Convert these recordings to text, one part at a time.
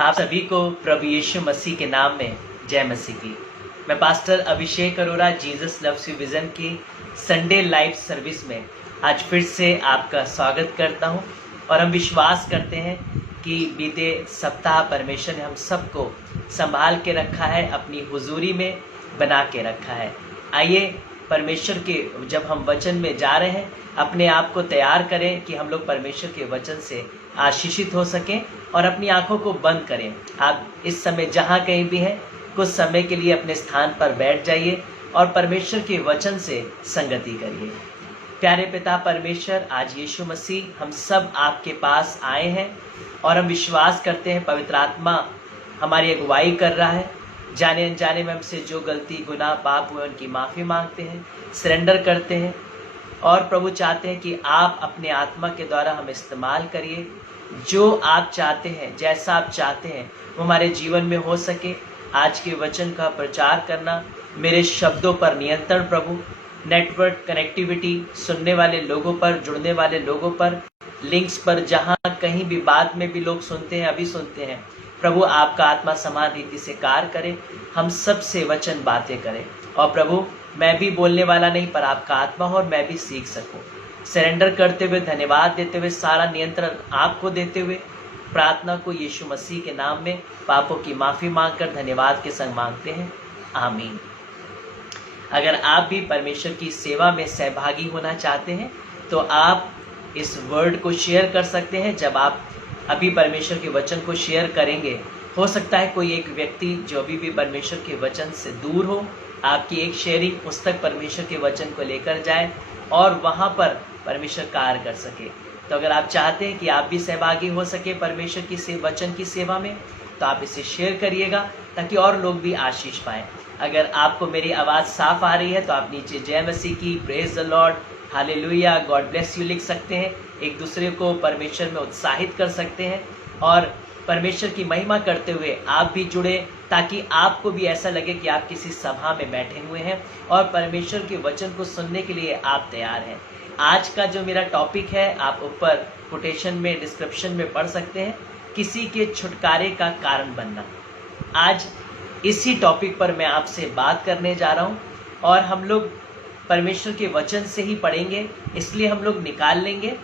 आप सभी को प्रभु यीशु मसीह के नाम में जय मसीह की। मैं pastor Abhishek Arora Jesus loves you vision की संडे लाइव सर्विस में आज फिर से आपका स्वागत करता हूं और हम विश्वास करते हैं कि बीते सप्ताह परमेश्वर ने हम सबको संभाल के रखा है, अपनी हुजूरी में बना के रखा है। आइए परमेश्वर के जब हम वचन में जा रहे हैं अपने आप को तैयार करें कि हम लोग परमेश्वर के वचन से आशीषित हो सकें और अपनी आंखों को बंद करें। आप इस समय जहां कहीं भी हैं कुछ समय के लिए अपने स्थान पर बैठ जाइए और परमेश्वर के वचन से संगति करिए। प्यारे पिता परमेश्वर, आज यीशु मसीह हम सब आपके पास आए हैं और हम विश्वास करते हैं पवित्र आत्मा हमारी अगुवाई कर रहा है। जाने अनजाने में हमसे जो गलती गुनाह पाप हुए उनकी माफ़ी मांगते हैं, सरेंडर करते हैं और प्रभु चाहते हैं कि आप अपने आत्मा के द्वारा हम इस्तेमाल करिए। जो आप चाहते हैं, जैसा आप चाहते हैं वो हमारे जीवन में हो सके। आज के वचन का प्रचार करना, मेरे शब्दों पर नियंत्रण प्रभु, नेटवर्क कनेक्टिविटी, सुनने वाले लोगों पर, जुड़ने वाले लोगों पर, लिंक्स पर, जहां कहीं भी बाद में भी लोग सुनते हैं, अभी सुनते हैं, प्रभु आपका आत्मा समान रीति से कार्य करे, हम सब से वचन बातें करें और प्रभु मैं भी बोलने वाला नहीं पर आपका आत्मा हो और मैं भी सीख सकूं। सरेंडर करते हुए, धन्यवाद देते हुए, सारा नियंत्रण आपको देते हुए प्रार्थना को यीशु मसीह के नाम में पापों की माफ़ी मांगकर धन्यवाद के संग मांगते हैं, आमीन। अगर आप भी परमेश्वर की सेवा में सहभागी होना चाहते हैं तो आप इस वर्ड को शेयर कर सकते हैं। जब आप अभी परमेश्वर के वचन को शेयर करेंगे, हो सकता है कोई एक व्यक्ति जो अभी भी परमेश्वर के वचन से दूर हो, आपकी एक शेयरिंग उस तक परमेश्वर के वचन को लेकर जाए और वहाँ पर परमेश्वर कार्य कर सके। तो अगर आप चाहते हैं कि आप भी सहभागी हो सके परमेश्वर की वचन की सेवा में, तो आप इसे शेयर करिएगा ताकि और लोग भी आशीष पाएं। अगर आपको मेरी आवाज़ साफ आ रही है तो आप नीचे जय मसीह की, praise the Lord, hallelujah, God bless you लिख सकते हैं। एक दूसरे को परमेश्वर में उत्साहित कर सकते हैं और परमेश्वर की महिमा करते हुए आप भी जुड़े, ताकि आपको भी ऐसा लगे कि आप किसी सभा में बैठे हुए हैं और परमेश्वर के वचन को सुनने के लिए आप तैयार हैं। आज का जो मेरा टॉपिक है आप ऊपर कोटेशन में, डिस्क्रिप्शन में पढ़ सकते हैं, किसी के छुटकारे का कारण बनना। आज इसी टॉपिक पर मैं आपसे बात करने जा रहा हूं और हम लोग परमेश्वर के वचन से ही पढ़ेंगे, इसलिए हम लोग निकाल लेंगे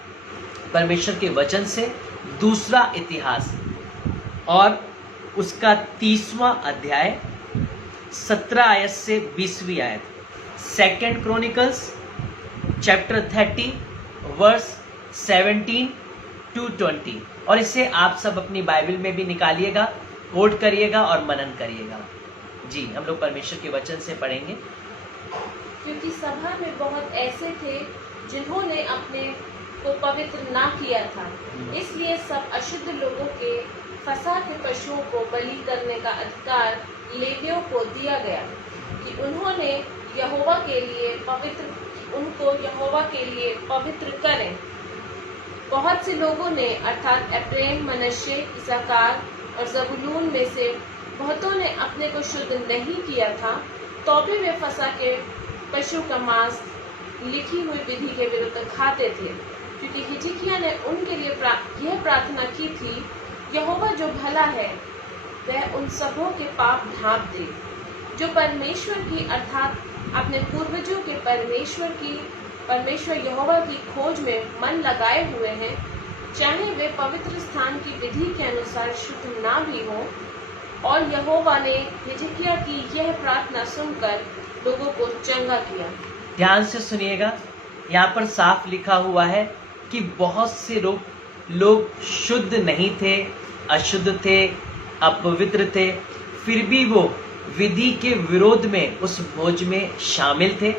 परमेश्वर के वचन से दूसरा इतिहास और उसका 30वां अध्याय 17 आयत से 20वीं आयत, 2 क्रॉनिकल्स चैप्टर 30 वर्स 17 to 20। और इसे आप सब अपनी बाइबल में भी निकालिएगा, कोट करिएगा और मनन करिएगा। जी, हम लोग परमेश्वर के वचन से पढ़ेंगे। क्योंकि सभा में बहुत ऐसे थे जिन्होंने अपने को पवित्र ना किया था, इसलिए सब अशुद्ध लोगों के फंसा के पशुओं को बलि करने का अधिकार लेवियों को दिया गया कि उन्होंने यहोवा के लिए पवित्र करें। बहुत से लोगों ने अर्थात एफ्रेम, मनश्शे, इसाकार और जबूलून में से बहुतों ने अपने को शुद्ध नहीं किया था, तो भी वे फंसा के पशु का मांस लिखी हुई विधि के विरुद्ध खाते थे, क्योंकि हिजकिय्याह ने उनके लिए यह प्रार्थना की थी, यहोवा जो भला है वह उन सबों के पाप ढांप दे जो परमेश्वर की अर्थात अपने पूर्वजों के परमेश्वर यहोवा की खोज में मन लगाए हुए हैं, चाहे वे पवित्र स्थान की विधि के अनुसार शुद्ध ना भी हो। और यहोवा ने हिजकिय्याह की यह प्रार्थना सुनकर लोगों को चंगा किया। ध्यान से सुनिएगा, यहाँ पर साफ लिखा हुआ है कि बहुत से लोग शुद्ध नहीं थे, अशुद्ध थे, अपवित्र थे, फिर भी वो विधि के विरोध में उस भोज में शामिल थे।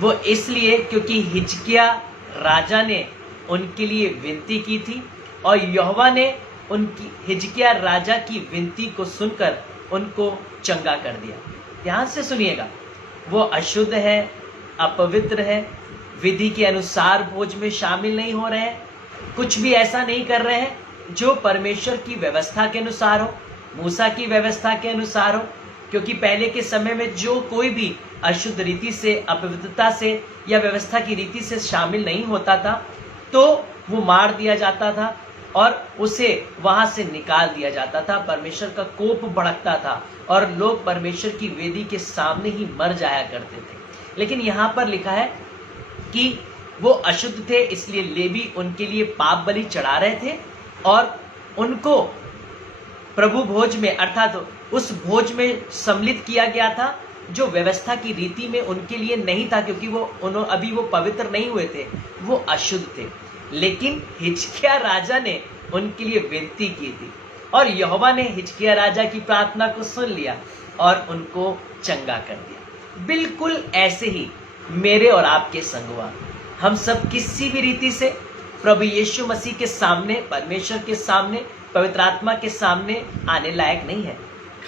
वो इसलिए क्योंकि हिजकिय्याह राजा ने उनके लिए विनती की थी और यहोवा ने उनकी हिजकिय्याह राजा की विनती को सुनकर उनको चंगा कर दिया। ध्यान से सुनिएगा, वो अशुद्ध है, अपवित्र है, विधि के अनुसार भोज में शामिल नहीं हो रहे हैं, कुछ भी ऐसा नहीं कर रहे हैं जो परमेश्वर की व्यवस्था के अनुसार हो, मूसा की व्यवस्था के अनुसार हो। क्योंकि पहले के समय में जो कोई भी अशुद्ध रीति से, अपवित्रता से या व्यवस्था की रीति से शामिल नहीं होता था तो वो मार दिया जाता था, और उसे वहां से निकाल दिया जाता था। परमेश्वर का कोप भड़कता था और लोग परमेश्वर की वेदी के सामने ही मर जाया करते थे। लेकिन यहां पर लिखा है कि वो अशुद्ध थे, इसलिए लेवी उनके लिए पाप बलि चढ़ा रहे थे और उनको प्रभु भोज में अर्थात उस भोज में सम्मिलित किया गया था जो व्यवस्था की रीति में उनके लिए नहीं था, क्योंकि अभी वो पवित्र नहीं हुए थे, वो अशुद्ध थे। लेकिन हिजकिय्याह राजा ने उनके लिए विनती की थी और यहोवा ने हिजकिय्याह राजा की प्रार्थना को सुन लिया और उनको चंगा कर दिया। बिल्कुल ऐसे ही मेरे और आपके संग हुआ। हम सब किसी भी रीति से प्रभु यीशु मसीह के सामने, परमेश्वर के सामने, पवित्र आत्मा के सामने आने लायक नहीं है,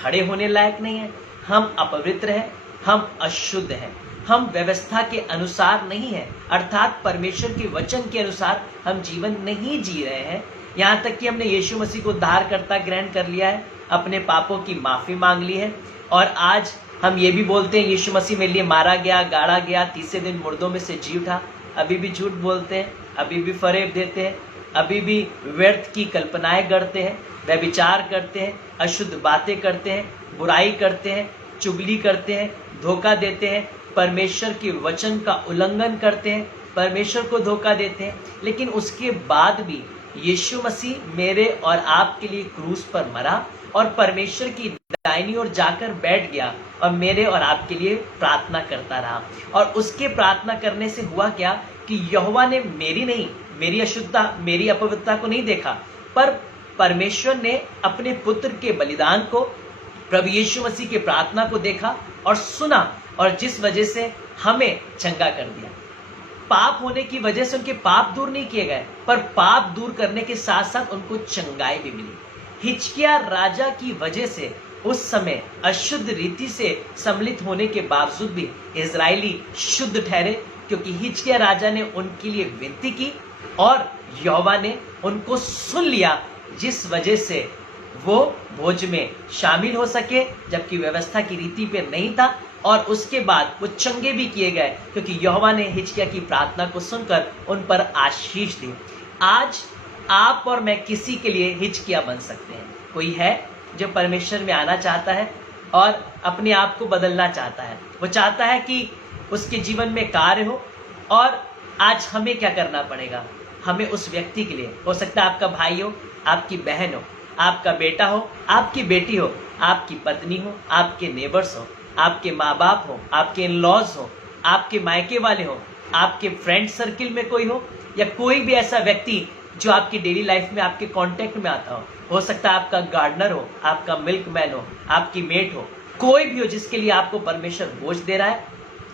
खड़े होने लायक नहीं है। हम अपवित्र हैं, हम अशुद्ध हैं, हम व्यवस्था के अनुसार नहीं है, अर्थात परमेश्वर के वचन के अनुसार हम जीवन नहीं जी रहे हैं। यहाँ तक कि हमने यीशु मसीह को उद्धारकर्ता ग्रहण कर लिया है, अपने पापों की माफी मांग ली है और आज हम ये भी बोलते हैं यीशु मसीह मेरे लिए मारा गया, गाड़ा गया, तीसरे दिन मुर्दों में से जी उठा। अभी भी झूठ बोलते हैं, अभी भी फरेब देते हैं, अभी भी व्यर्थ की कल्पनाएं गढ़ते हैं, व्यभिचार करते हैं, अशुद्ध बातें करते हैं, बुराई करते हैं, चुगली करते हैं, धोखा देते हैं, परमेश्वर के वचन का उल्लंघन करते हैं, परमेश्वर को धोखा देते हैं। लेकिन उसके बाद भी यीशु मसीह मेरे और आपके लिए क्रूस पर मरा और परमेश्वर की दाहिनी ओर जाकर बैठ गया और मेरे और आपके लिए प्रार्थना करता रहा। और उसके प्रार्थना करने से हुआ क्या कि यहोवा ने मेरी अशुद्धता, मेरी अपवित्रता को नहीं देखा, पर परमेश्वर ने अपने पुत्र के बलिदान को, प्रभु यीशु मसीह के प्रार्थना को देखा और सुना, और जिस वजह से हमें चंगा कर दिया। पाप होने की वजह से उनके पाप दूर नहीं किए गए, पर पाप दूर करने के साथ साथ उनको चंगाई भी मिली। हिजकिय्याह राजा की वजह से उस समय अशुद्ध रीति से सम्मिलित होने के बावजूद भी इजरायली शुद्ध ठहरे, क्योंकि हिजकिय्याह राजा ने उनके लिए विनती की और यहोवा ने उनको सुन लिया, जिस वजह से वो भोज में शामिल हो सके, जबकि व्यवस्था की रीति पे नहीं था। और उसके बाद वो चंगे भी किए गए, क्योंकि यहोवा ने हिजकिय्याह की प्रार्थना को सुनकर उन पर आशीष दी। आज आप और मैं किसी के लिए हिजकिय्याह बन सकते हैं। कोई है जो परमेश्वर में आना चाहता है और अपने आप को बदलना चाहता है, वो चाहता है कि उसके जीवन में कार्य हो। और आज हमें क्या करना पड़ेगा? हमें उस व्यक्ति के लिए, हो सकता है आपका भाई हो, आपकी बहन हो, आपका बेटा हो, आपकी बेटी हो, आपकी पत्नी हो, आपके नेबर्स हो, आपके माँ बाप हो, आपके इन लॉज हो, आपके मायके वाले हो, आपके फ्रेंड सर्किल में कोई हो, या कोई भी ऐसा व्यक्ति जो आपकी डेली लाइफ में आपके कांटेक्ट में आता हो सकता है आपका गार्डनर हो, आपका मिल्कमैन हो, आपकी मेट हो, कोई भी हो जिसके लिए आपको परमेश्वर बोझ दे रहा है,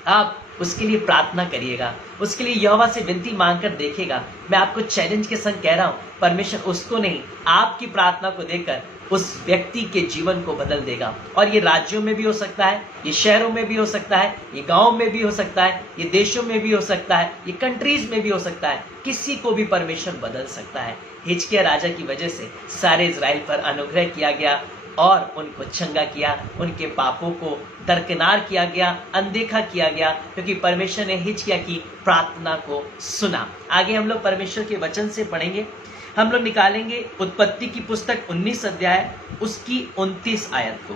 आप उसके लिए प्रार्थना करिएगा, उसके लिए यहोवा से विनती मांगकर देखिएगा। मैं आपको चैलेंज के संग कह रहा हूं, परमेश्वर उसको नहीं, आपकी प्रार्थना को देखकर उस व्यक्ति के जीवन को बदल देगा। और ये राज्यों में भी हो सकता है, ये शहरों में भी हो सकता है, ये गांव में भी हो सकता है, ये देशों में भी हो सकता है, ये कंट्रीज में भी हो सकता है। किसी को भी परमेश्वर बदल सकता है। हिजकिय्याह राजा की वजह से सारे इजराइल पर अनुग्रह किया गया और उनको चंगा किया, उनके पापों को दरकिनार किया गया, अनदेखा किया गया, क्योंकि परमेश्वर ने हिजकिय्याह की प्रार्थना को सुना। आगे हम लोग परमेश्वर के वचन से पढ़ेंगे। हम लोग निकालेंगे उत्पत्ति की पुस्तक 19 अध्याय उसकी 29 आयत को,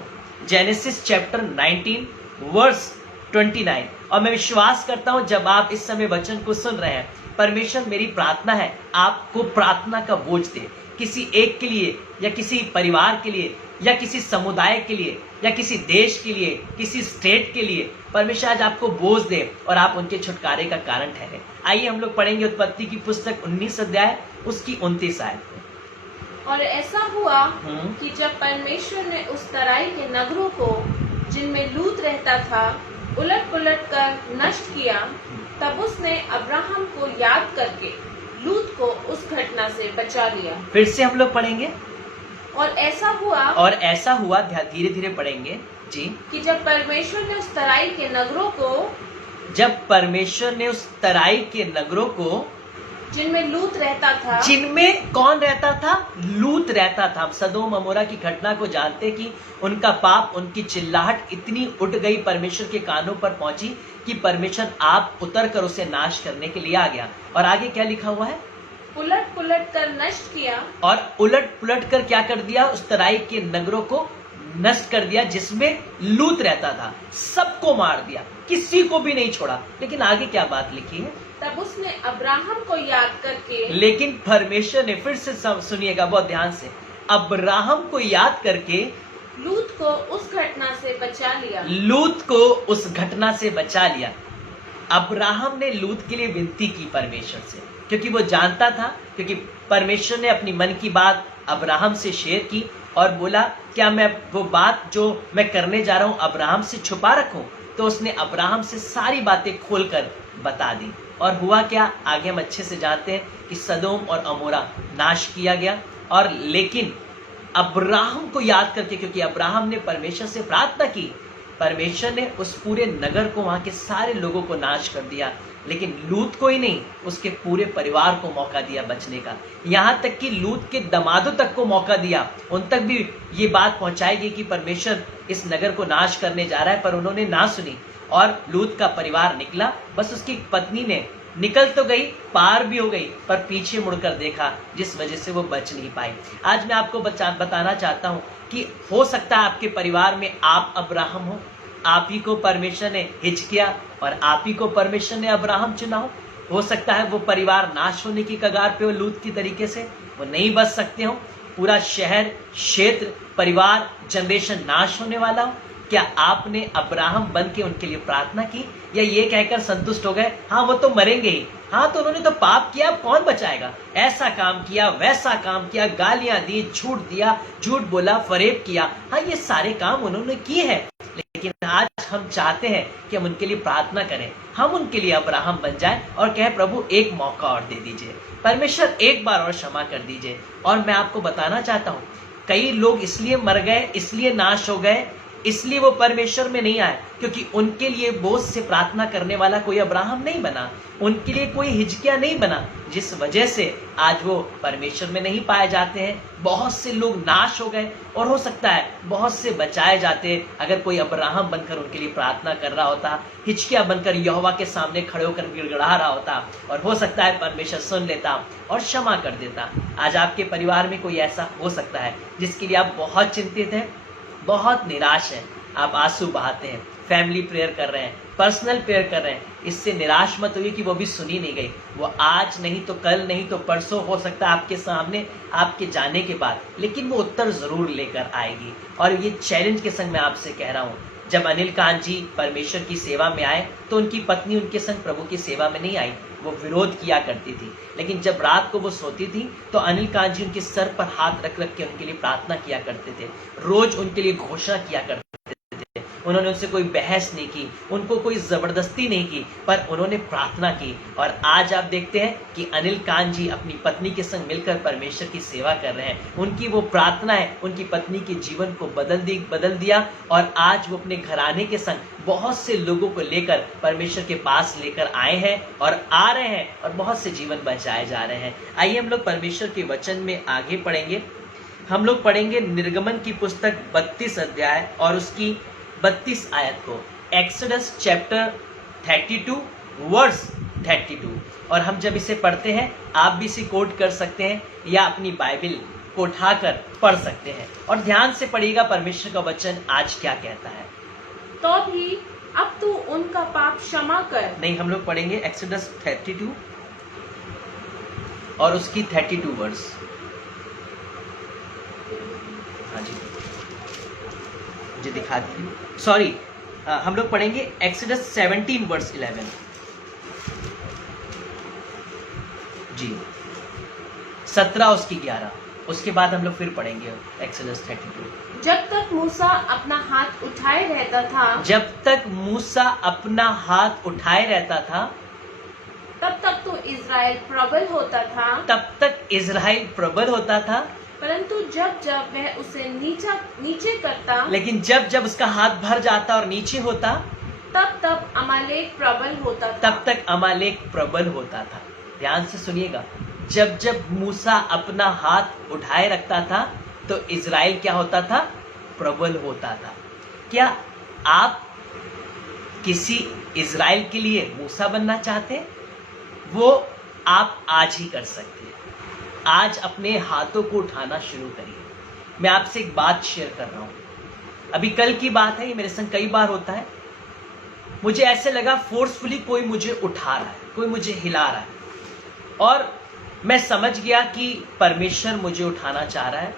जेनेसिस चैप्टर 19 वर्स 29। और मैं विश्वास करता हूं जब आप इस समय वचन को सुन रहे हैं, परमेश्वर, मेरी प्रार्थना है आपको प्रार्थना का बोझ दे, किसी एक के लिए या किसी परिवार के लिए या किसी समुदाय के लिए या किसी देश के लिए, किसी स्टेट के लिए परमेश्वर आज आपको बोझ दे और आप उनके छुटकारे का कारण ठहरे। आइए हम लोग पढ़ेंगे उत्पत्ति की पुस्तक 19 अध्याय उसकी 29 आयत। और ऐसा हुआ कि जब परमेश्वर ने उस तराई के नगरों को जिनमें लूत रहता था उलट पुलट कर नष्ट किया, तब उसने अब्राहम को याद करके लूत को उस घटना से बचा लिया। फिर से हम लोग पढ़ेंगे। और ऐसा हुआ धीरे धीरे पढ़ेंगे जी, कि जब परमेश्वर ने उस तराई के नगरों को जिनमें लूत रहता था, जिनमें कौन रहता था? लूत रहता था। हम सदोम अमोरा की घटना को जानते कि उनका पाप, उनकी चिल्लाहट इतनी उठ गई, परमेश्वर के कानों पर पहुंची कि परमेश्वर आप उतर कर उसे नाश करने के लिए आ गया। और आगे क्या लिखा हुआ है? उलट पुलट कर नष्ट किया और उलट पुलट कर क्या कर दिया, उस तराई के नगरों को नष्ट कर दिया जिसमें लूत रहता था। सबको मार दिया, किसी को भी नहीं छोड़ा। लेकिन आगे क्या बात लिखी है, तब उसने अब्राहम को याद करके लेकिन परमेश्वर ने, फिर से सुनिएगा बहुत ध्यान से, अब्राहम को याद करके लूत को उस घटना से बचा लिया। लूत को उस घटना से बचा लिया। अब्राहम ने लूत के लिए विनती की परमेश्वर से, क्योंकि वो जानता था, क्योंकि परमेश्वर ने अपनी मन की बात अब्राहम से शेयर की और बोला क्या मैं वो बात जो मैं करने जा रहा हूं अब्राहम से छुपा रखूं। तो उसने अब्राहम से सारी बातें खोलकर बता दी। और हुआ क्या, आगे हम अच्छे से जानते हैं कि सदोम और अमोरा नाश किया गया। और लेकिन अब्राहम को याद करके, क्योंकि अब्राहम ने परमेश्वर से प्रार्थना की, परमेश्वर ने उस पूरे नगर को, वहां के सारे लोगों को नाश कर दिया। लेकिन लूत को ही नहीं, उसके पूरे परिवार को मौका दिया बचने का। यहां तक कि लूत के दमादों तक को मौका दिया, उन तक भी ये बात पहुंचाई गई कि परमेश्वर इस नगर को नाश करने जा रहा है, पर उन्होंने ना सुनी। और लूत का परिवार निकला, बस उसकी पत्नी ने निकल तो गई, पार भी हो गई, पर पीछे मुड़कर देखा, जिस वजह से वो बच नहीं पाई। आज मैं आपको बताना चाहता हूं कि हो सकता है आपके परिवार में आप अब्राहम हो, आप ही को परमेश्वर ने हिजकिया और आप ही को परमेश्वर ने अब्राहम चुना हो सकता है वो परिवार नाश होने की कगार पे हो, लूत की तरीके से वो नहीं बच सकते हो, पूरा शहर, क्षेत्र, परिवार, जनरेशन नाश होने वाला हो। क्या आपने अब्राहम बन के उनके लिए प्रार्थना की, या ये कहकर संतुष्ट हो गए, हाँ वो तो मरेंगे ही, हाँ तो उन्होंने तो पाप किया, अब कौन बचाएगा, ऐसा काम किया, वैसा काम किया, गालियां दी, झूठ दिया, झूठ बोला, फरेब किया, हाँ ये सारे काम उन्होंने किए हैं। लेकिन आज हम चाहते हैं कि हम उनके लिए प्रार्थना करें, हम उनके लिए अब्राहम बन जाएं और कहे प्रभु एक मौका और दे दीजिए, परमेश्वर एक बार और क्षमा कर दीजिए। और मैं आपको बताना चाहता हूं, कई लोग इसलिए मर गए, इसलिए नाश हो गए, इसलिए वो परमेश्वर में नहीं आए क्योंकि उनके लिए बोझ से प्रार्थना करने वाला कोई अब्राहम नहीं बना, उनके लिए कोई हिजकिया नहीं बना, जिस वजह से आज वो परमेश्वर में नहीं पाए जाते हैं। बहुत से लोग नाश हो गए और हो सकता है बहुत से बचाए जाते अगर कोई अब्राहम बनकर उनके लिए प्रार्थना कर रहा होता, हिजकिया बनकर यहोवा के सामने खड़े होकर गिड़गिड़ा रहा होता, और हो सकता है परमेश्वर सुन लेता और क्षमा कर देता। आज आपके परिवार में कोई ऐसा हो सकता है जिसके लिए आप बहुत चिंतित हैं, बहुत निराश हैं, आप आंसू बहाते हैं, फैमिली प्रेयर कर रहे हैं, पर्सनल प्रेयर कर रहे हैं, इससे निराश मत होइए कि वो भी सुनी नहीं गई। वो आज नहीं तो कल, नहीं तो परसों हो सकता है आपके सामने, आपके जाने के बाद, लेकिन वो उत्तर जरूर लेकर आएगी। और ये चैलेंज के संग मैं आपसे कह रहा हूँ, जब अनिल कांत जी परमेश्वर की सेवा में आए तो उनकी पत्नी उनके संग प्रभु की सेवा में नहीं आई, वो विरोध किया करती थी। लेकिन जब रात को वो सोती थी तो अनिल कांत जी उनके सर पर हाथ रख रख के उनके लिए प्रार्थना किया करते थे, रोज उनके लिए घोषणा किया करते थे। उन्होंने उनसे कोई बहस नहीं की, उनको कोई जबरदस्ती नहीं की, पर उन्होंने प्रार्थना की। और आज आप देखते हैं कि अनिल कांत जी अपनी पत्नी के संग मिलकर परमेश्वर की सेवा कर रहे हैं। उनकी वो प्रार्थना है उनकी पत्नी के जीवन को बदल दिया, और आज वो अपने घराने के संग बहुत से लोगों को लेकर परमेश्वर के पास लेकर आए हैं और आ रहे हैं, और बहुत से जीवन बचाए जा रहे हैं। आइए हम लोग परमेश्वर के वचन में आगे पढ़ेंगे। हम लोग पढ़ेंगे निर्गमन की पुस्तक 32 अध्याय और उसकी 32 आयत को, एक्सोडस चैप्टर 32 वर्स 32। और हम जब इसे पढ़ते हैं आप भी इसे कोट कर सकते हैं या अपनी बाइबल को उठाकर पढ़ सकते हैं, और ध्यान से पढ़िएगा परमेश्वर का वचन आज क्या कहता है। तो भी अब तू उनका पाप क्षमा कर। नहीं, हम लोग पढ़ेंगे एक्सोडस 32 और उसकी 32 वर्स। हाँ जी, मुझे दिखा दीजिए, सॉरी, हम लोग पढ़ेंगे एक्सोडस 17 वर्स 11 जी, 17 उसकी 11, उसके बाद हम लोग फिर पढ़ेंगे एक्सोडस 32। जब तक मूसा अपना हाथ उठाए रहता था, जब तक मूसा अपना हाथ उठाए रहता था, तब तक तो इज़राइल प्रबल होता था, तब तक इज़राइल प्रबल होता था। परंतु जब जब वह उसे नीचे करता, लेकिन जब जब उसका हाथ भर जाता और नीचे होता, तब तब अमालेक प्रबल होता था। तब तक अमालेक प्रबल होता था। ध्यान से सुनिएगा, जब जब मूसा अपना हाथ उठाए रखता था तो इज़राइल क्या होता था, प्रबल होता था। क्या आप किसी इज़राइल के लिए मूसा बनना चाहते हैं? वो आप आज ही कर सकते हैं। आज अपने हाथों को उठाना शुरू करिए। मैं आपसे एक बात शेयर कर रहा हूं, अभी कल की बात है, ये मेरे संग कई बार होता है। मुझे ऐसे लगा फोर्सफुली कोई मुझे उठा रहा है, कोई मुझे हिला रहा है, और मैं समझ गया कि परमेश्वर मुझे उठाना चाह रहा है।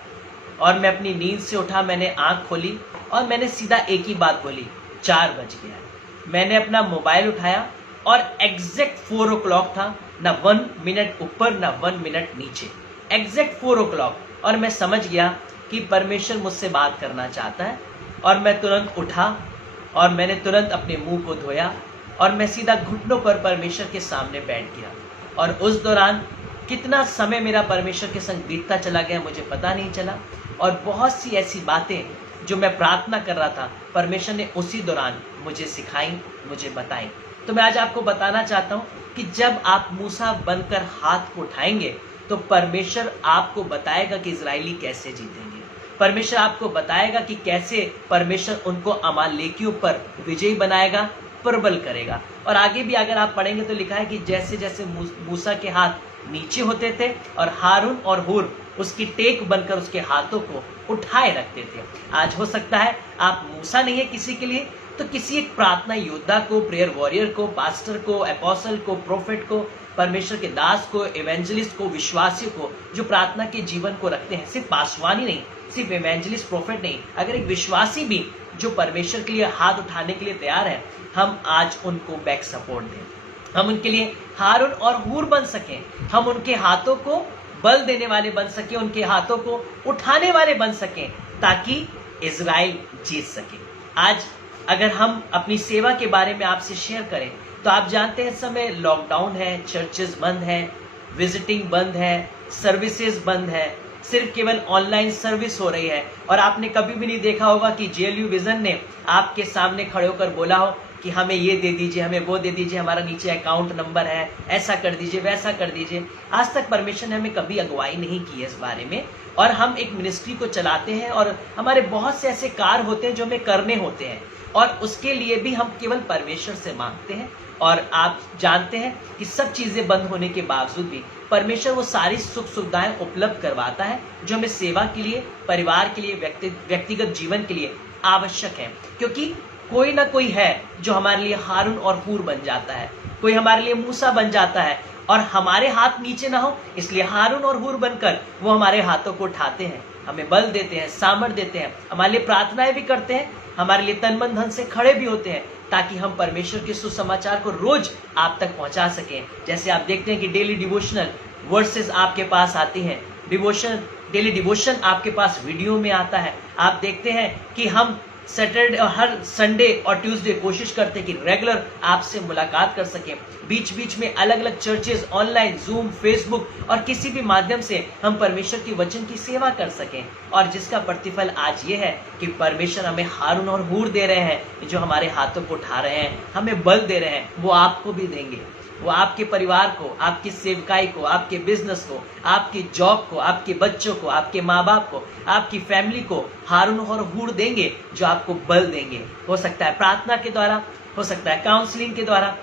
और मैं अपनी नींद से उठा, मैंने आंख खोली और मैंने सीधा एक ही बात बोली, 4 बज गया है। मैंने अपना मोबाइल उठाया और एग्जैक्ट 4 o'clock था, ना 1 मिनट ऊपर ना 1 मिनट नीचे, एग्जैक्ट 4 o'clock। और मैं समझ गया कि परमेश्वर मुझसे बात करना चाहता है। और मैं तुरंत उठा और मैंने तुरंत अपने मुंह को धोया और मैं सीधा घुटनों पर परमेश्वर के सामने बैठ गया। और उस दौरान कितना समय मेरा परमेश्वर के संग बीतता चला गया मुझे पता नहीं चला। और बहुत सी ऐसी बातें जो मैं प्रार्थना कर रहा था, परमेश्वर ने उसी दौरान मुझे सिखाई, मुझे बताई। तो मैं आज आपको बताना चाहता हूँ कि जब आप मूसा बनकर हाथ को उठाएंगे तो परमेश्वर आपको बताएगा कि इजरायली कैसे जीतेंगे। परमेश्वर आपको बताएगा कि कैसे परमेश्वर उनको अमालेकियों पर विजयी बनाएगा, प्रबल करेगा। और आगे भी अगर आप पढ़ेंगे तो लिखा है कि जैसे जैसे मूसा के हाथ नीचे होते थे और हारून और हूर उसकी टेक बनकर उसके हाथों को उठाए रखते थे। आज हो सकता है आप मूसा नहीं है किसी के लिए, तो किसी एक प्रार्थना योद्धा को, प्रेयर वॉरियर को, पास्टर को, एपोस्टल को, प्रोफेट को, परमेश्वर के दास को, एवेंजलिस्ट को, विश्वासियों को जो प्रार्थना के जीवन को रखते हैं, सिर्फ पासवानी नहीं, सिर्फ एवेंजलिस्ट प्रोफेट नहीं, अगर एक विश्वासी भी जो परमेश्वर के लिए हाथ उठाने के लिए तैयार है, हम आज उनको बैक सपोर्ट दें। हम उनके लिए हारून और हूर बन सकें, हम उनके हाथों को बल देने वाले बन सकें, उनके हाथों को उठाने वाले बन सकें, ताकि इजराइल जीत सके। आज अगर हम अपनी सेवा के बारे में आपसे शेयर करें तो आप जानते हैं इस समय लॉकडाउन है, चर्चेस बंद है, विजिटिंग बंद है, सर्विसेज बंद है, सिर्फ केवल ऑनलाइन सर्विस हो रही है। और आपने कभी भी नहीं देखा होगा कि JLU विजन ने आपके सामने खड़े होकर बोला हो कि हमें ये दे दीजिए, हमें वो दे दीजिए, हमारा नीचे अकाउंट नंबर है, ऐसा कर दीजिए, वैसा कर दीजिए। आज तक परमेश्वर ने हमें कभी अगुवाई नहीं की है इस बारे में। और हम एक मिनिस्ट्री को चलाते हैं और हमारे बहुत से ऐसे कार्य होते हैं जो हमें करने होते हैं, और उसके लिए भी हम केवल परमेश्वर से मांगते हैं। और आप जानते हैं कि सब चीजें बंद होने के बावजूद भी परमेश्वर वो सारी सुख सुविधाएं उपलब्ध करवाता है जो हमें सेवा के लिए, परिवार के लिए, व्यक्तिगत जीवन के लिए आवश्यक है। क्योंकि कोई ना कोई है जो हमारे लिए हारून और हूर बन जाता है, कोई हमारे लिए मूसा बन जाता है, और हमारे हाथ नीचे ना हो इसलिए हारून और हूर बनकर वो हमारे हाथों को उठाते हैं, हमें बल देते हैं, सामर्थ देते हैं, हमारे लिए प्रार्थनाएं भी करते हैं, हमारे लिए तन मन धन से खड़े भी होते हैं, ताकि हम परमेश्वर के सुसमाचार को रोज आप तक पहुंचा सकें। जैसे आप देखते हैं कि डेली डिवोशनल वर्सेस आपके पास आती हैं, डेली डिवोशन आपके पास वीडियो में आता है। आप देखते हैं कि हम सैटरडे और हर संडे और ट्यूसडे कोशिश करते हैं कि रेगुलर आपसे मुलाकात कर सकें। बीच बीच में अलग अलग चर्चेज, ऑनलाइन, जूम, फेसबुक और किसी भी माध्यम से हम परमेश्वर के वचन की सेवा कर सकें। और जिसका प्रतिफल आज ये है कि परमेश्वर हमें हारून और हूर दे रहे हैं, जो हमारे हाथों को उठा रहे हैं, हमें बल दे रहे हैं, वो आपको भी देंगे। वो आपके परिवार को, आपकी सेवकाई को, आपके बिजनेस को, आपकी जॉब को, आपके बच्चों को, आपके माँ बाप को, आपकी फैमिली को हारून और हूर देंगे, जो आपको बल देंगे। हो सकता है प्रार्थना के द्वारा, हो सकता है काउंसलिंग के द्वारा,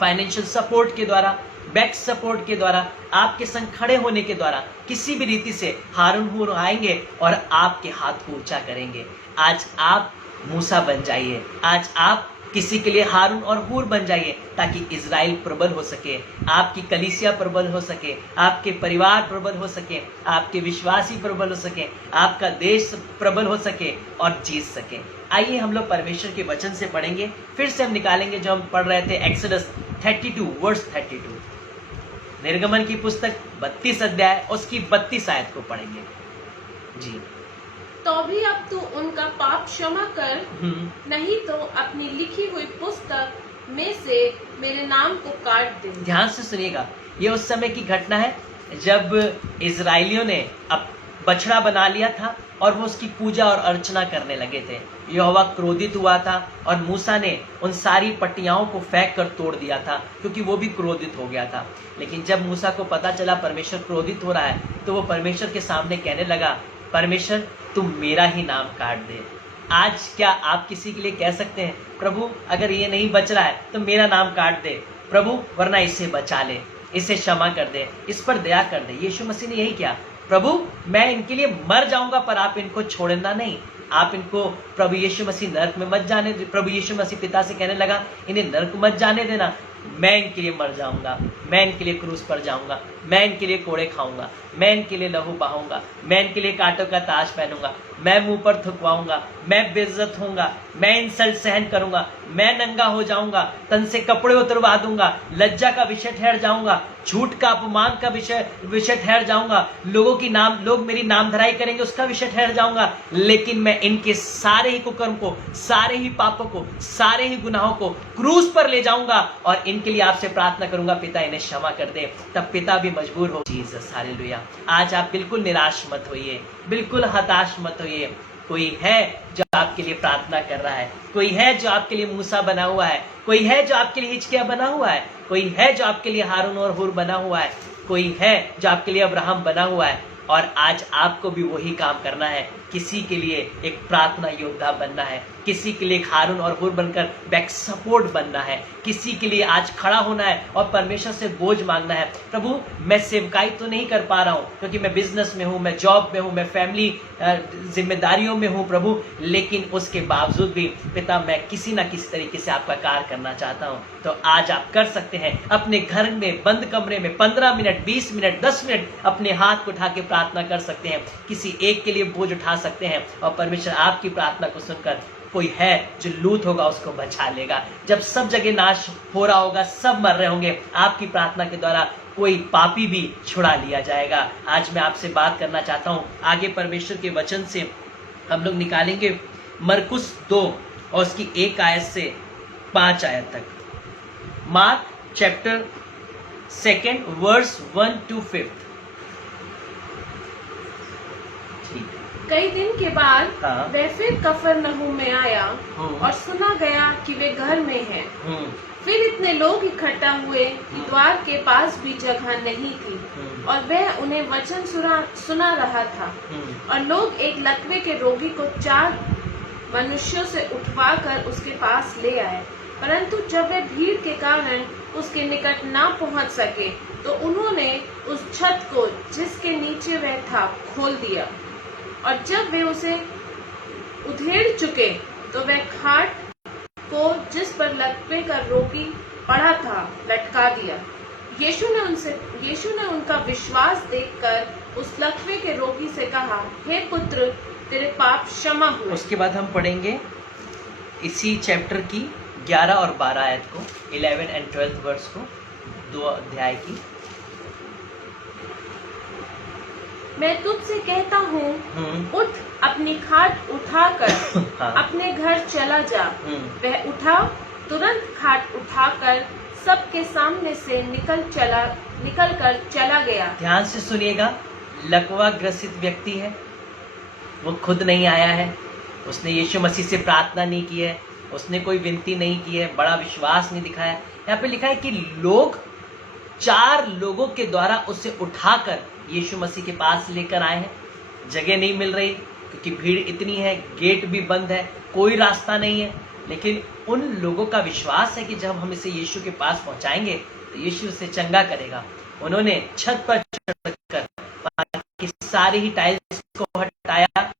फाइनेंशियल सपोर्ट के द्वारा, बैक सपोर्ट के द्वारा, आपके संग खड़े होने के द्वारा, किसी भी रीति से हारून हूर आएंगे और आपके हाथ को ऊंचा करेंगे। आज आप मूसा बन जाइए, आज आप किसी के लिए हारून और हूर बन जाइए, ताकि इजराइल प्रबल हो सके, आपकी कलीसिया प्रबल हो सके, आपके परिवार प्रबल हो सके, आपके विश्वासी प्रबल हो सके, आपका देश प्रबल हो सके और जीत सके। आइए हम लोग परमेश्वर के वचन से पढ़ेंगे, फिर से हम निकालेंगे जो हम पढ़ रहे थे, एक्सोडस 32 वर्स 32, निर्गमन की पुस्तक 32 अध्याय उसकी 32 आयत को पढ़ेंगे जी। तो भी अब तू उनका पाप क्षमा कर, नहीं तो अपनी लिखी हुई पुस्तक में से मेरे नाम को काट दे। ध्यान से सुनिएगा, ये उस समय की घटना है जब इजराइलियों ने अब बछड़ा बना लिया था और वो उसकी पूजा और अर्चना करने लगे थे। यहोवा क्रोधित हुआ था और मूसा ने उन सारी पट्टियाओं को फेंक कर तोड़ दिया था, क्योंकि वो भी क्रोधित हो गया था। लेकिन जब मूसा को पता चला परमेश्वर क्रोधित हो रहा है, तो वो परमेश्वर के सामने कहने लगा, परमेश्वर तुम मेरा ही नाम काट दे। आज क्या आप किसी के लिए कह सकते हैं, प्रभु अगर ये नहीं बच रहा है तो मेरा नाम काट दे, प्रभु वरना इसे बचा ले। इसे क्षमा कर दे, इस पर दया कर दे। यीशु मसीह ने यही किया, प्रभु मैं इनके लिए मर जाऊंगा पर आप इनको छोड़ना नहीं, आप इनको प्रभु यीशु मसीह नरक में मत जाने दे। प्रभु यीशु मसीह पिता से कहने लगा, इन्हें नरक मत जाने देना, मैं इनके लिए मर जाऊंगा, मैं इनके लिए क्रूस पर जाऊंगा, मैं इनके लिए कोड़े खाऊंगा, मैं इनके लिए लहू बहाऊंगा, मैं इनके लिए कांटों का ताज पहनूंगा, मैं मुंह पर थुकवाऊंगा, मैं बेइज्जत होऊंगा, मैं इंसल्ट सहन करूंगा, मैं नंगा हो जाऊंगा, तन से कपड़े उतरवा दूंगा, लज्जा का विषय ठहर जाऊंगा, झूठ का अपमान का विषय ठहर जाऊंगा, लोग मेरी नामधराई करेंगे उसका विषय ठहर जाऊंगा, लेकिन मैं इनके सारे ही कुकर्म को, सारे ही पापों को, सारे ही गुनाहों को क्रूस पर ले जाऊंगा और इनके लिए आपसे प्रार्थना करूंगा, पिता इन्हें क्षमा कर दे। तब पिता भी मजबूर हो। Jesus, hallelujah. आज आप बिल्कुल निराश मत होइए, बिल्कुल हताश मत होइए। कोई है जो आपके लिए प्रार्थना कर रहा है, कोई है जो आपके लिए मूसा बना हुआ है, कोई है जो आपके लिए हिजकिय्याह बना हुआ है, कोई है जो आपके लिए हारून और हुर बना हुआ है, कोई है जो आपके लिए अब्राहम बना हुआ है। और आज आपको भी वही काम करना है, किसी के लिए एक प्रार्थना योद्धा बनना है, किसी के लिए हारून और हुर बनकर बैक सपोर्ट बनना है, किसी के लिए आज खड़ा होना है और परमेश्वर से बोझ मांगना है। प्रभु मैं सेवकाई तो नहीं कर पा रहा हूँ क्योंकि मैं बिजनेस में हूँ, मैं जॉब में हूँ, मैं फैमिली जिम्मेदारियों में हूँ प्रभु, लेकिन उसके बावजूद भी पिता मैं किसी ना किसी तरीके से आपका कार्य करना चाहता हूँ। तो आज आप कर सकते हैं, अपने घर में बंद कमरे में 15 मिनट, 20 मिनट, 10 मिनट अपने हाथ को उठा के प्रार्थना कर सकते हैं, किसी एक के लिए बोझ उठा सकते हैं और परमेश्वर आपकी प्रार्थना को सुनकर कोई है जो लूत होगा उसको बचा लेगा। जब सब जगह नाश हो रहा होगा, सब मर रहे होंगे, आपकी प्रार्थना के द्वारा कोई पापी भी छुड़ा लिया जाएगा। आज मैं आपसे बात करना चाहता हूं, आगे परमेश्वर के वचन से हम लोग निकालेंगे मरकुस 2 और उसकी 1 आयत से 5 आयत तक। Mark chapter 2 verse 1 to 5। कई दिन के बाद हाँ। वह फिर कफरनहूम में आया और सुना गया कि वे घर में हैं। फिर इतने लोग इकट्ठा हुए कि द्वार के पास भी जगह नहीं थी और वह उन्हें वचन सुना रहा था। और लोग एक लकवे के रोगी को 4 मनुष्यों से उठवाकर उसके पास ले आए, परंतु जब वे भीड़ के कारण उसके निकट ना पहुंच सके तो उन्होंने उस छत को जिसके नीचे वह था खोल दिया, और जब वे उसे उधेड़ चुके तो वह खाट को जिस पर लकवे का रोगी पड़ा था लटका दिया। यीशु ने उनका विश्वास देखकर उस लकवे के रोगी से कहा, हे पुत्र, तेरे पाप क्षमा हुए। उसके बाद हम पढ़ेंगे इसी चैप्टर की 11 और 12 आयत को, 11 and 12 वर्स को, 2 अध्याय की। मैं तुझसे कहता हूँ, उठ, अपनी खाट उठाकर हाँ। अपने घर चला जा। वह उठा, तुरंत खाट उठाकर सबके सामने से निकल कर चला गया। ध्यान से सुनिएगा, लकवा ग्रसित व्यक्ति है, वो खुद नहीं आया है, उसने यीशु मसीह से प्रार्थना नहीं की है, उसने कोई विनती नहीं की है, बड़ा विश्वास नहीं दिखाया। यहाँ पे लिखा है कि लोग 4 लोगों के द्वारा उसे उठाकर यीशु मसीह के पास लेकर आए हैं। जगह नहीं मिल रही क्योंकि भीड़ इतनी है, गेट भी बंद है, कोई रास्ता नहीं है, लेकिन उन लोगों का विश्वास है कि जब हम इसे यीशु के पास पहुंचाएंगे तो यीशु उसे चंगा करेगा। उन्होंने छत पर चढ़कर सारी ही टाइल्स को हटाया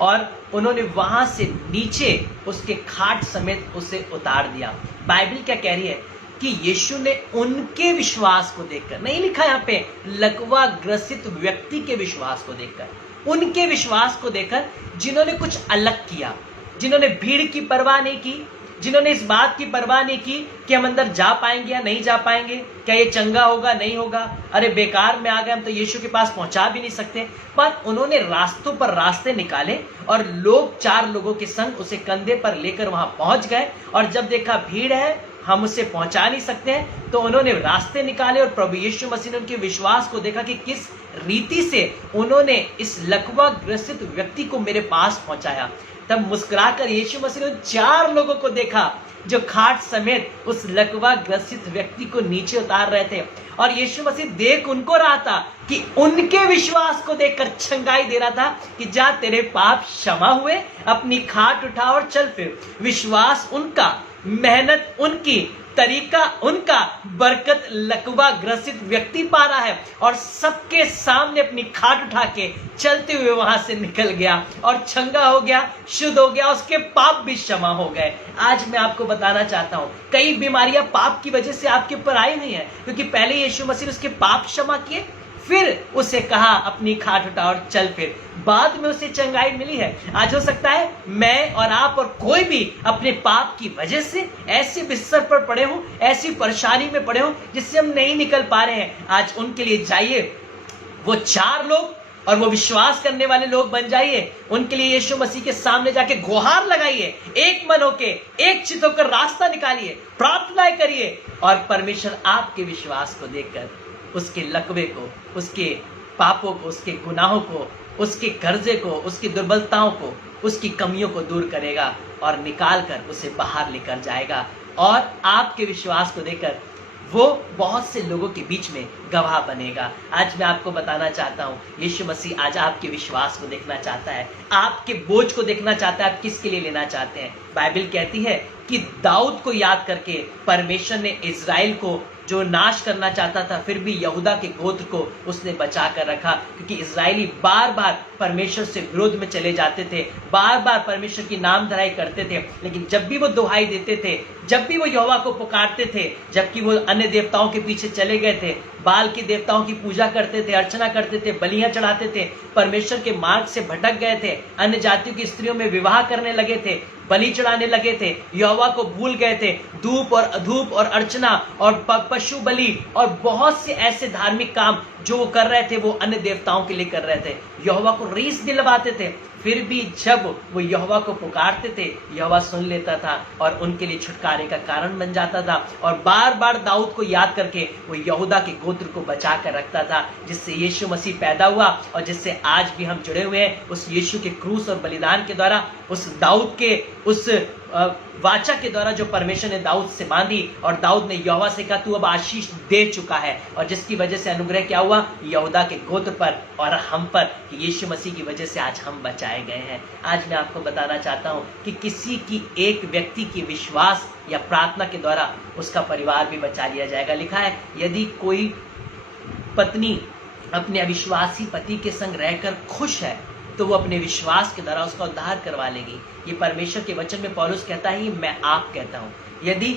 और उन्होंने वहां से नीचे उसके खाट समेत उसे उतार दिया। बाइबल क्या कह रही है कि यीशु ने उनके विश्वास को देखकर, नहीं लिखा यहाँ पे लकवा ग्रसित व्यक्ति के विश्वास को देखकर, उनके विश्वास को देखकर जिन्होंने कुछ अलग किया, जिन्होंने भीड़ की परवाह नहीं की, जिन्होंने इस बात की परवाह नहीं की कि हम अंदर जा पाएंगे या नहीं जा पाएंगे, क्या ये चंगा होगा नहीं होगा, अरे बेकार में आ गए हम तो यीशु के पास पहुंचा भी नहीं सकते। पर उन्होंने रास्तों पर रास्ते निकाले और लोग 4 लोगों के संग उसे कंधे पर लेकर वहां पहुंच गए, और जब देखा भीड़ है, हम उसे पहुंचा नहीं सकते हैं, तो उन्होंने रास्ते निकाले और प्रभु यीशु मसीह ने उनके विश्वास को देखा कि किस रीति से उन्होंने इस लकवा ग्रसित व्यक्ति को मेरे पास पहुंचाया। तब मुस्कुराकर यीशु मसीह ने 4 लोगों को देखा जो खाट समेत उस लकवा ग्रसित व्यक्ति को नीचे उतार रहे थे, और यीशु मसीह देख उनको रहा था कि उनके विश्वास को देखकर चंगाई दे रहा था कि जा, तेरे पाप क्षमा हुए, अपनी खाट उठा और चल फिर। विश्वास उनका मेहनत उनकी, तरीका उनका, बरकत लकवा ग्रसित व्यक्ति पा रहा है और सबके सामने अपनी खाट उठा के चलते हुए वहां से निकल गया और चंगा हो गया, शुद्ध हो गया, उसके पाप भी क्षमा हो गए। आज मैं आपको बताना चाहता हूं, कई बीमारियां पाप की वजह से आपके ऊपर आई हुई हैं, क्योंकि पहले यीशु मसीह ने उसके पाप क्षमा किए, फिर उसे कहा अपनी खाट उठा और चल फिर, बाद में उसे चंगाई मिली है। आज हो सकता है मैं और आप और कोई भी अपने पाप की वजह से ऐसे बिस्तर पर पड़े हो, ऐसी परेशानी में पड़े हो जिससे हम नहीं निकल पा रहे हैं। आज उनके लिए जाइए, वो 4 लोग और वो विश्वास करने वाले लोग बन जाइए, उनके लिए यीशु मसीह के सामने जाके गुहार लगाइए, एक मन होके, एक चित होकर रास्ता निकालिए, प्रार्थनाएं करिए और परमेश्वर आपके विश्वास को देखकर उसके लकवे को, उसके पापों को, उसके गुनाहों को, उसके कर्जे को, उसकी दुर्बलताओं को, उसकी कमियों को दूर करेगा और निकाल कर उसे बाहर लेकर जाएगा और आपके विश्वास को देखकर वो बहुत से लोगों के बीच में गवाह बनेगा। आज मैं आपको बताना चाहता हूं, यीशु मसीह आज आपके विश्वास को देखना चाहता है, आपके बोझ को देखना चाहता है, आप किसके लिए लेना चाहते हैं। बाइबल कहती है कि दाऊद को याद करके परमेश्वर ने इजराइल को जो नाश करना चाहता था, फिर भी यहूदा के गोत्र को उसने बचा कर रखा, क्योंकि इजरायली बार बार परमेश्वर से विरोध में चले जाते थे, बार बार परमेश्वर की नाम धराई करते थे, लेकिन जब भी वो दुहाई देते थे, जब भी वो यहोवा को पुकारते थे, जबकि वो अन्य देवताओं के पीछे चले गए थे, बाल के देवताओं की पूजा करते थे, अर्चना करते थे, बलियां चढ़ाते थे, परमेश्वर के मार्ग से भटक गए थे, अन्य जातियों की स्त्रियों में विवाह करने लगे थे, बलि चढ़ाने लगे थे, यहोवा को भूल गए थे, धूप और अधूप और अर्चना और पशु बलि और बहुत से ऐसे धार्मिक काम जो वो कर रहे थे, वो अन्य देवताओं के लिए कर रहे थे, यहोवा को रीस दिलवाते थे। फिर भी जब वो यहोवा को पुकारते थे, यहोवा सुन लेता था और उनके लिए छुटकारे का कारण बन जाता था और बार बार दाऊद को याद करके वो यहूदा के गोत्र को बचा कर रखता था, जिससे यीशु मसीह पैदा हुआ और जिससे आज भी हम जुड़े हुए हैं उस यीशु के क्रूस और बलिदान के द्वारा, उस दाऊद के उस वाचा के द्वारा जो परमेश्वर ने दाऊद से बांधी और दाऊद ने यहोवा से कहा तू अब आशीष दे चुका है, और जिसकी वजह से अनुग्रह क्या हुआ यहूदा के गोत्र पर और हम पर, कि यीशु मसीह की वजह से आज हम बचाए गए हैं। आज मैं आपको बताना चाहता हूं कि किसी की एक व्यक्ति की विश्वास या प्रार्थना के द्वारा उसका परिवार भी बचा लिया जाएगा। लिखा है यदि कोई पत्नी अपने अविश्वासी पति के संग रहकर खुश है तो वो अपने विश्वास के द्वारा उसका उद्धार करवा लेगी। ये परमेश्वर के वचन में पौलुस कहता है, मैं आप कहता हूं, यदि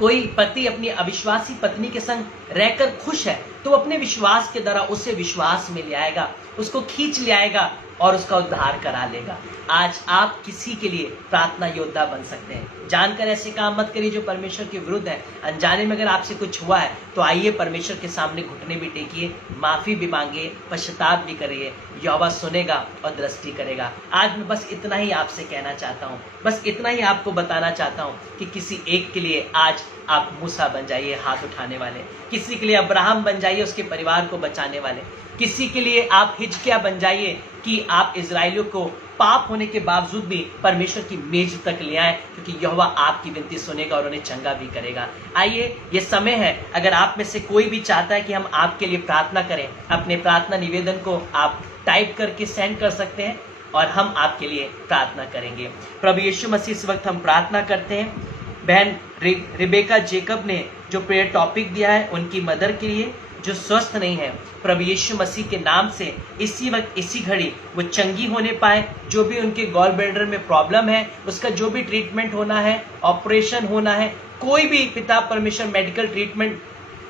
कोई पति अपनी अविश्वासी पत्नी के संग रहकर खुश है तो अपने विश्वास के द्वारा उसे विश्वास में ले आएगा, उसको खींच ले आएगा और उसका उद्धार करा लेगा। आज आप किसी के लिए प्रार्थना योद्धा बन सकते हैं। जानकर ऐसे काम मत करिए जो परमेश्वर के विरुद्ध है। अनजाने में अगर आपसे कुछ हुआ है तो आइए परमेश्वर के सामने घुटने भी टेकिए, माफी भी मांगिए, पश्चाताप भी करिए, यहोवा सुनेगा और दृष्टि करेगा। आज मैं बस इतना ही आपसे कहना चाहता हूँ, बस इतना ही आपको बताना चाहता हूँ कि किसी एक के लिए आज आप मूसा बन जाइए हाथ उठाने वाले, किसी के लिए अब्राहम बन जाइए उसके परिवार को बचाने वाले, किसी के लिए आप हिजकिय्याह बन जाइए कि आप इजराइलियों को पाप होने के बावजूद भी परमेश्वर की मेज तक ले आए, क्योंकि यहोवा आपकी विनती सुनेगा और उन्हें चंगा भी करेगा। आइए ये समय है, अगर आप में से कोई भी चाहता है कि हम आपके लिए प्रार्थना करें, अपने प्रार्थना निवेदन को आप टाइप करके सेंड कर सकते हैं और हम आपके लिए प्रार्थना करेंगे। प्रभु यीशु मसीह इस वक्त हम प्रार्थना करते हैं बहन रिबेका जेकब ने जो प्रेयर टॉपिक दिया है उनकी मदर के लिए जो स्वस्थ नहीं है, प्रभु यीशु मसीह के नाम से इसी वक्त इसी घड़ी वो चंगी होने पाए। जो भी उनके गॉल ब्लैडर में प्रॉब्लम है उसका जो भी ट्रीटमेंट होना है, ऑपरेशन होना है, कोई भी पिता परमेश्वर मेडिकल ट्रीटमेंट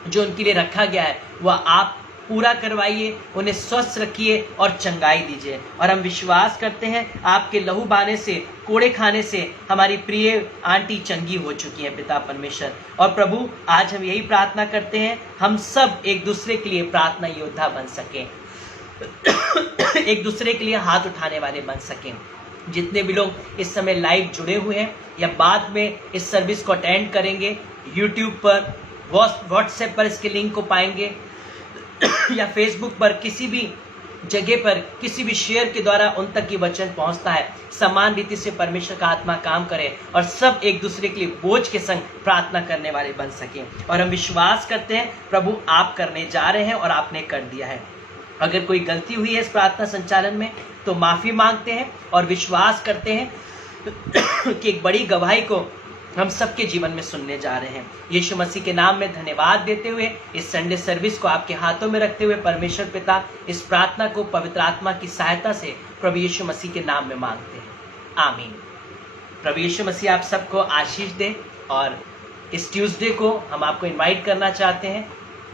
जो उनके लिए रखा गया है वह आप पूरा करवाइए, उन्हें स्वस्थ रखिए और चंगाई दीजिए। और हम विश्वास करते हैं आपके लहू बहाने से, कोड़े खाने से हमारी प्रिय आंटी चंगी हो चुकी है पिता परमेश्वर। और प्रभु आज हम यही प्रार्थना करते हैं हम सब एक दूसरे के लिए प्रार्थना योद्धा बन सकें, एक दूसरे के लिए हाथ उठाने वाले बन सकें। जितने भी लोग इस समय लाइव जुड़े हुए हैं या बाद में इस सर्विस को अटेंड करेंगे, यूट्यूब पर, व्हाट्सएप पर इसके लिंक को पाएंगे या फेसबुक पर, किसी भी जगह पर किसी भी शेयर के द्वारा उन तक ये वचन पहुंचता है, समान रीति से परमेश्वर का आत्मा काम करे और सब एक दूसरे के लिए बोझ के संग प्रार्थना करने वाले बन सकें। और हम विश्वास करते हैं प्रभु आप करने जा रहे हैं और आपने कर दिया है। अगर कोई गलती हुई है इस प्रार्थना संचालन में तो माफी मांगते हैं और विश्वास करते हैं की एक बड़ी गवाही को हम सबके जीवन में सुनने जा रहे हैं। यीशु मसीह के नाम में धन्यवाद देते हुए इस संडे सर्विस को आपके हाथों में रखते हुए परमेश्वर पिता इस प्रार्थना को पवित्र आत्मा की सहायता से प्रभु यीशु मसीह के नाम में मांगते हैं, आमीन। प्रभु यीशु मसीह आप सबको आशीष दे। और इस ट्यूसडे को हम आपको इनवाइट करना चाहते हैं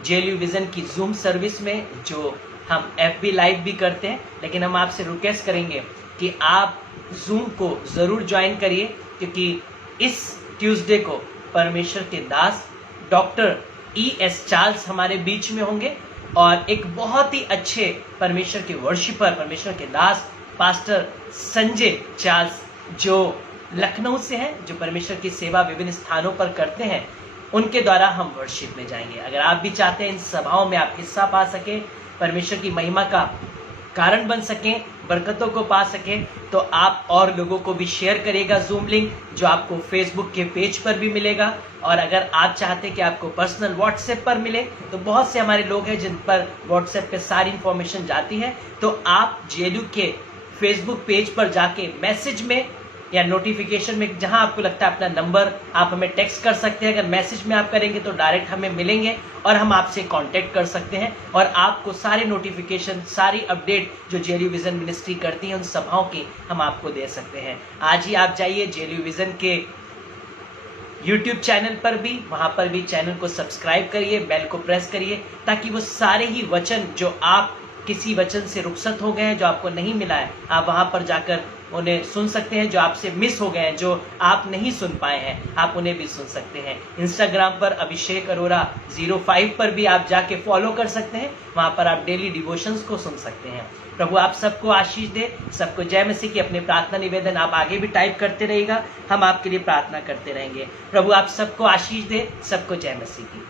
जेएलयू विजन की जूम सर्विस में, जो हम FB लाइव भी करते हैं, लेकिन हम आपसे रिक्वेस्ट करेंगे कि आप जूम को जरूर ज्वाइन करिए, क्योंकि इस ट्यूसडे को परमेश्वर के दास डॉक्टर ES चार्ल्स हमारे बीच में होंगे और एक बहुत ही अच्छे परमेश्वर के वर्शिपर, परमेश्वर के दास पास्टर संजय चार्ल्स जो लखनऊ से हैं, जो परमेश्वर की सेवा विभिन्न स्थानों पर करते हैं, उनके द्वारा हम वर्शिप में जाएंगे। अगर आप भी चाहते हैं इन सभाओं में आप हिस्सा पा सकें, परमेश्वर की महिमा का कारण बन सकें, बरकतों को पा सकें, तो आप और लोगों को भी शेयर करिएगा जूम लिंक, जो आपको फेसबुक के पेज पर भी मिलेगा। और अगर आप चाहते हैं कि आपको पर्सनल व्हाट्सएप पर मिले, तो बहुत से हमारे लोग हैं जिन पर व्हाट्सएप पे सारी इंफॉर्मेशन जाती है, तो आप जेएलयू के फेसबुक पेज पर जाके मैसेज में या नोटिफिकेशन में, जहां आपको लगता है अपना नंबर, आप हमें टेक्स्ट कर सकते हैं। अगर मैसेज में आप करेंगे तो डायरेक्ट हमें मिलेंगे और हम आपसे कांटेक्ट कर सकते हैं और आपको सारे नोटिफिकेशन, सारी अपडेट जो जेएलयू विजन मिनिस्ट्री करती है उन सभाओं की हम आपको दे सकते हैं। आज ही आप जाइए जेएलयू विजन के YouTube चैनल पर भी, वहां पर भी चैनल को सब्सक्राइब करिए, बेल को प्रेस करिए, ताकि वो सारे ही वचन जो आप किसी वचन से रुखसत हो गए हैं, जो आपको नहीं मिला है, आप वहां पर जाकर उन्हें सुन सकते हैं। जो आपसे मिस हो गए हैं, जो आप नहीं सुन पाए हैं, आप उन्हें भी सुन सकते हैं। इंस्टाग्राम पर अभिषेक अरोरा 05 पर भी आप जाके फॉलो कर सकते हैं, वहां पर आप डेली डिवोशंस को सुन सकते हैं। प्रभु आप सबको आशीष दे, सबको जय मसीह की। अपने प्रार्थना निवेदन आप आगे भी टाइप करते रहिएगा, हम आपके लिए प्रार्थना करते रहेंगे। प्रभु आप सबको आशीष दे, सबको जय मसीह की।